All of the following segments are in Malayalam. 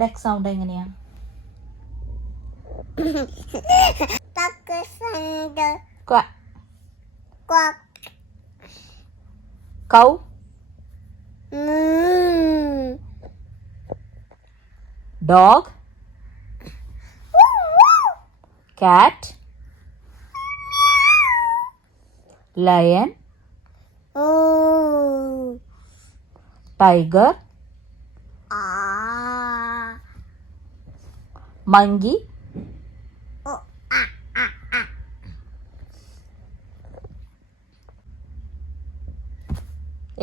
ഡക്ക് സൗണ്ട് എങ്ങനെയാ? കൗ, ഡോഗ്, കാറ്റ്, ലയൺ, ടൈഗർ, monkey,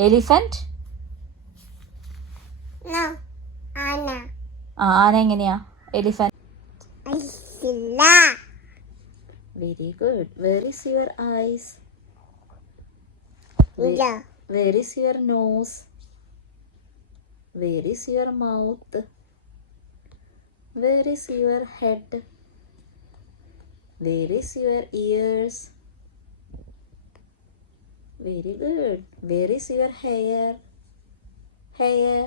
elephant. ആന എങ്ങനെയാ? Elephant. Very good. Where is your eyes? Where is your nose? Where is your mouth? Where is your head? Where is your ears? Very good. Where is your hair? Hair.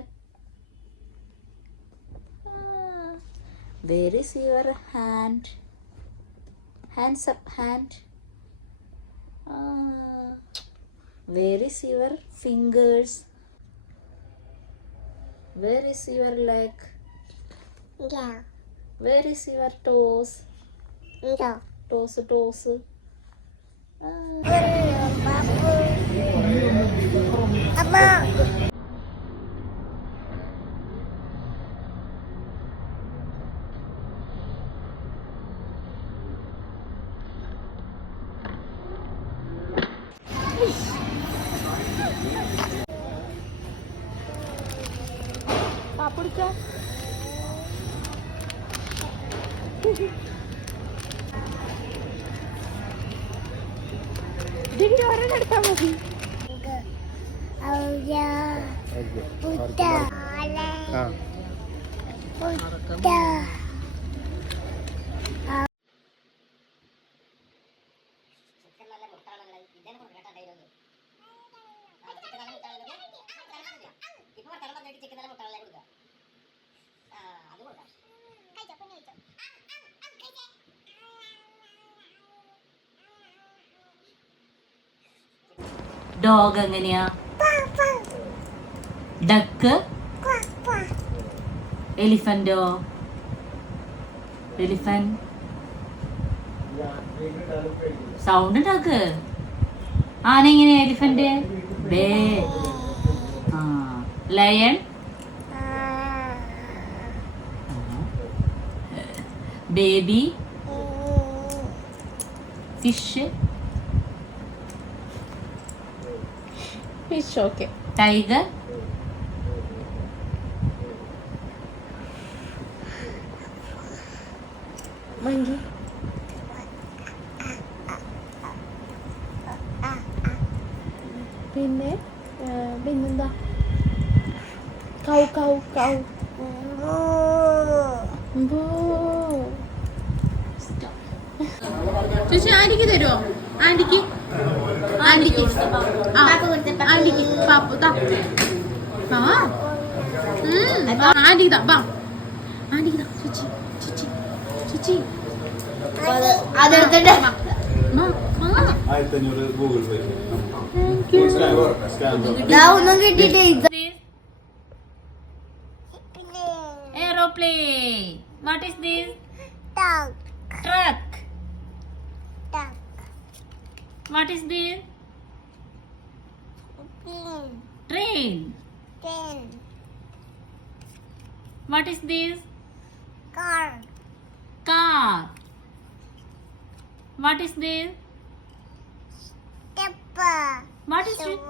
Where is your hand? Hands up, hand. Where is your fingers? Where is your leg? Where is your toes? Toes. പാപ്പുടിക്ക ഇതിന് ഒരെണ്ണം എടുത്താൽ മതി. ഡോഗ് എങ്ങനെയാ? ഡക്ക്. എലിഫന്റോ? എലിഫന്റ് സൗണ്ട് ഉണ്ടാക്ക്. ആന എങ്ങനെയാ? എലിഫന്റ് ബേ. Lion, baby, fish, okay, tiger, monkey, പിന്നെന്താ? കൗ. ചേച്ചി ആന്റിക്ക് തരുമോ? ആന്റിക്ക് പാപ്പു താ. ആന്റിക്ക് താ. ആന്റിക്ക് താ. ചേച്ചി അതെടുത്തിട്ട് ഒന്നും കിട്ടിയിട്ടേ. Aeroplane. What is this? Truck. What is this? Train. What is this? Car. What is this? Stepper. What is it?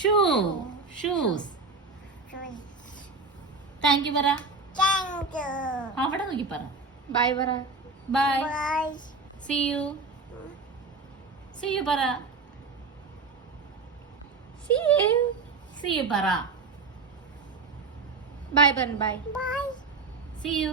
Shoes. Thank you, Bara. Thank you. അവിടെ നോക്കി പറ. ബൈ പറ. ബൈ. See you. പറ. See you പറ. ബൈ പറ. ബൈ. See you.